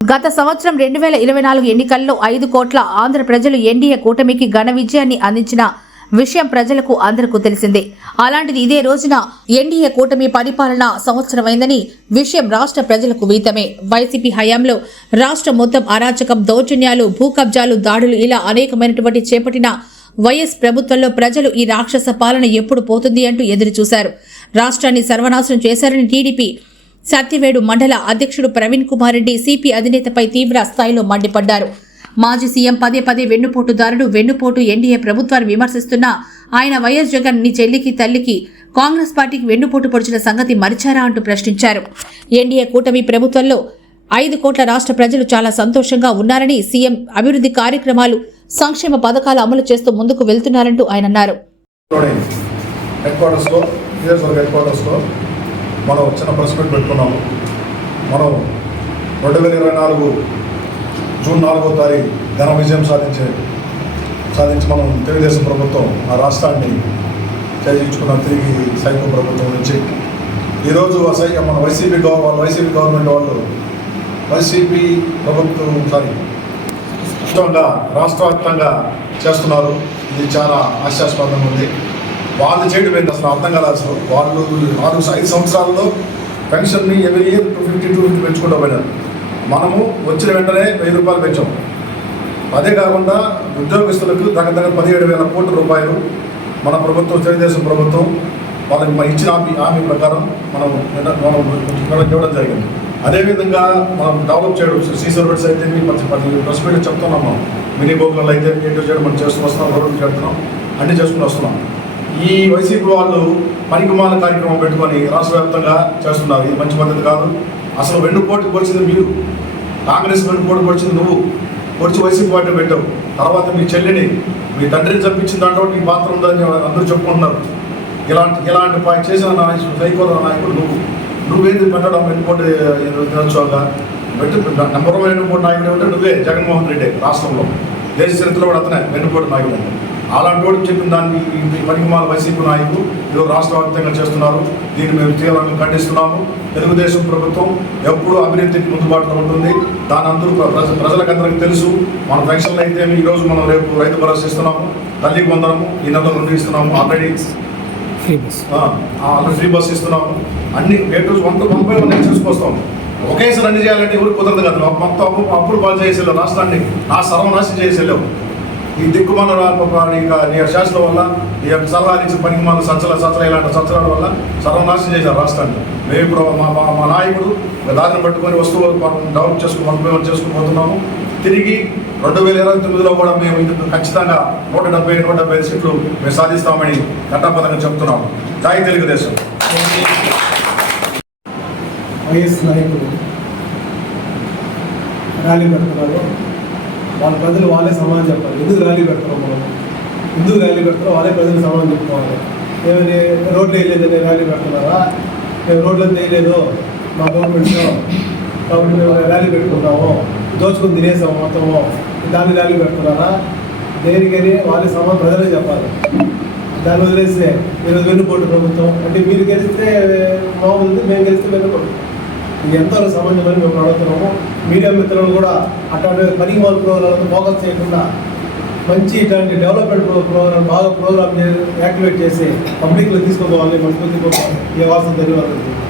గత సంవత్సరం రెండు వేల ఇరవై నాలుగు ఎన్నికల్లో ఐదు కోట్ల ఆంధ్ర ప్రజలు ఎన్డీఏ కూటమికి ఘన విజయాన్ని అందించిన విషయం ప్రజలకు అందరికీ తెలిసిందే. అలాంటిది ఇదే రోజున ఎన్డీఏ కూటమి పరిపాలన సంవత్సరమైందని విషయం రాష్ట్ర ప్రజలకు వీతమే వైసీపీ హయాంలో రాష్ట్ర మొత్తం అరాచకం దౌర్జన్యాలు భూ కబ్జాలు దాడులు ఇలా అనేకమైనటువంటి చేపట్టిన వైఎస్ ప్రభుత్వంలో ప్రజలు ఈ రాక్షస పాలన ఎప్పుడు పోతుంది అంటూ ఎదురుచూశారు. రాష్ట్రాన్ని సర్వనాశనం చేశారని టీడీపీ సత్యవేడు మండల అధ్యక్షుడు ప్రవీణ్ కుమార్ రెడ్డి సిపి అధినేతపై తీవ్ర స్థాయిలో మండిపడ్డారు. మాజీ సీఎం పదే పదే వెన్నుపోటుదారుడు వెన్నుపోటు ఎన్డీఏ ప్రభుత్వాన్ని విమర్శిస్తున్నా ఆయన వైఎస్ జగన్ని చెల్లికి తల్లికి కాంగ్రెస్ పార్టీకి వెన్నుపోటు పొడిచిన సంగతి మరిచారా అంటూ ప్రశ్నించారు. ఎన్డీఏ కూటమి ప్రభుత్వంలో ఐదు కోట్ల రాష్ట్ర ప్రజలు చాలా సంతోషంగా ఉన్నారని సీఎం అభివృద్ధి కార్యక్రమాలు సంక్షేమ పథకాలు అమలు చేస్తూ ముందుకు వెళ్తున్నారంటూ ఆయన అన్నారు. మనం చిన్న ప్రెస్ మీట్ పెట్టుకున్నాము. మనం రెండు వేల ఇరవై నాలుగు జూన్ నాలుగో తారీఖు ఘన విజయం సాధించే సాధించి మనం తెలుగుదేశం ప్రభుత్వం ఆ రాష్ట్రాన్ని చేయించుకున్న తిరిగి సైకో ప్రభుత్వం నుంచి. ఈరోజు అసహ్య మన వైసీపీ గవర్ వైసీపీ గవర్నమెంట్ వాళ్ళు వైసీపీ ప్రభుత్వం సారీ ఇష్టంగా రాష్ట్ర వ్యాప్తంగా చేస్తున్నారు. ఇది చాలా ఆశాస్పదంగా ఉంది. వాళ్ళు చేయడం ఏంటి అసలు అర్థం కాదు అసలు? వాళ్ళు నాలుగు ఐదు సంవత్సరాల్లో పెన్షన్ని every year two fifty two fifty పెంచుకుంటూ పోయినారు. మనము వచ్చిన వెంటనే వెయ్యి రూపాయలు పెంచాం. అదే కాకుండా ఉద్యోగస్తులకు దగ్గర దగ్గర పదిహేడు వేల కోట్ల రూపాయలు మన ప్రభుత్వం తెలుగుదేశం ప్రభుత్వం వాళ్ళకి మన ఇచ్చిన హామీ హామీ ప్రకారం మనం మనం ఇవ్వడం జరిగింది. అదేవిధంగా మనం డెవలప్ చేయడం సీసర్ రోడ్స్ అయితే మంచి పది ప్రెస్ మీట్ చెప్తున్నాం మనం. మినీ బోగులలో అయితే ఏంటో చేయడం మనం చేస్తూ వస్తున్నాం రోడ్లు చేస్తున్నాం అన్నీ చేసుకుని వస్తున్నాం. ఈ వైసీపీ వాళ్ళు పనికిమాల కార్యక్రమం పెట్టుకొని రాష్ట్ర వ్యాప్తంగా చేస్తున్నారు. ఇది మంచి పద్ధతి కాదు. అసలు వెన్ను పోటీ పొడిచింది మీరు. కాంగ్రెస్ వెన్ను పోటీ పొడిచింది నువ్వు. పొడిచి వైసీపీ పార్టీ పెట్టావు. తర్వాత మీ చెల్లిని మీ తండ్రిని చంపించిన దాంట్లో నీ పాత్ర ఉందని అందరూ చెప్పుకుంటున్నారు. ఇలాంటి ఇలాంటి పా- చేసిన నాయకుడు సైకోల నాయకుడు నువ్వు. నువ్వేది పెట్టడం? వెన్నుపోటీ దినోత్సవంగా పెట్టి నెంబర్ వన్ వెన్నుపోటీ నాయకుడు అంటే నువ్వే జగన్మోహన్ రెడ్డి రాష్ట్రంలో. దేశ చరిత్రలో కూడా అతనే. వెన్నుకోటి నాయకుడు. అంటే అలాంటి వాడికి చెప్పిన దాన్ని పనికిమాల వైసీపీ నాయకులు ఈరోజు రాష్ట్ర వ్యాప్తంగా చేస్తున్నారు. దీన్ని మేము తీవ్రంగా ఖండిస్తున్నాము. తెలుగుదేశం ప్రభుత్వం ఎప్పుడూ అభివృద్ధికి ముందుబాటులో ఉంటుంది. దాని అందరూ ప్రజ ప్రజలకందరికీ తెలుసు. మన పెన్షన్లు అయితే ఈరోజు మనం రేపు రైతు భరోసా ఇస్తున్నాము. తల్లికి వందనము ఈ నెల రెండు ఇస్తున్నాము. ఆల్రెడీ ఆల్రెడీ ఫ్రీ బస్ ఇస్తున్నాము. అన్ని ఏ రోజు వన్ బై వన్ చేసుకొస్తాం. ఒకేసారి అన్ని చేయాలంటే ఎవరు కుదరదు కదా. మొత్తం అప్పు అప్పులు పాలు చేసేలేవు రాష్ట్రాన్ని నా సర్వనాశనం చేసేలేవు ఈ దిక్కుమాల ఇక నీ శాస్త్రం వల్ల ఈ యొక్క సలహాలు ఇచ్చిన పనికి మన సచ్చల సచ్చల ఇలాంటి సంచలాల వల్ల సర్వనాశనం చేశారు రాష్ట్రాన్ని. మేము ఇప్పుడు మా మా మా నాయకుడు దారిని పట్టుకొని వస్తువులు మనం డెవలప్ చేసుకుని వన్ చేసుకుని పోతున్నాము. తిరిగి రెండు వేల ఇరవై తొమ్మిదిలో కూడా మేము ఇందుకు ఖచ్చితంగా నూట డెబ్బై నూట డెబ్బై ఐదు సీట్లు మేము సాధిస్తామని ఘట్టపదంగా చెప్తున్నాము. జై తెలుగుదేశం. వైఎస్ నాయకుడు ర్యాలీ పెడుతున్నారు. వాళ్ళ ప్రజలు వాళ్ళే సమాధానం చెప్పాలి. ఎందుకు ర్యాలీ పెడుతున్నాం మనం? ఎందుకు ర్యాలీ పెడతారో వాళ్ళే ప్రజలు సమాధానం చెప్పుకోవాలి. ఏమని రోడ్లు వేయలేదని ర్యాలీ పెడుతున్నారా? మేము రోడ్లు వేయలేదు? మా గవర్నమెంట్లో కాబట్టి మేము ర్యాలీ పెట్టుకుంటాము? దోచుకుని తినేసాము మొత్తము? దాన్ని ర్యాలీ పెడుతున్నారా? దేనికని వాళ్ళే సమాధానం ప్రజలే చెప్పాలి. దాన్ని వదిలేస్తే ఈరోజు వెన్నుపోటు ప్రభుత్వం. అంటే మీరు గెలిస్తే మామూలు మేము గెలిస్తే వెన్నుపోటు. ఇది ఎంతో సమంజమని మేము అడుగుతున్నాము. మీడియా మిత్రులు కూడా అట్లాంటి పని వాళ్ళ ప్రోగ్రాంలకు ఫోకస్ చేయకుండా మంచి ఇట్లాంటి డెవలప్మెంట్ ప్రో- ప్రోగ్రామ్ బాగా ప్రోగ్రామ్ యాక్టివేట్ చేసి పబ్లిక్లో తీసుకుపోవాలి మనస్ఫూర్తి ఈ వాసన ధన్యవాదాలు.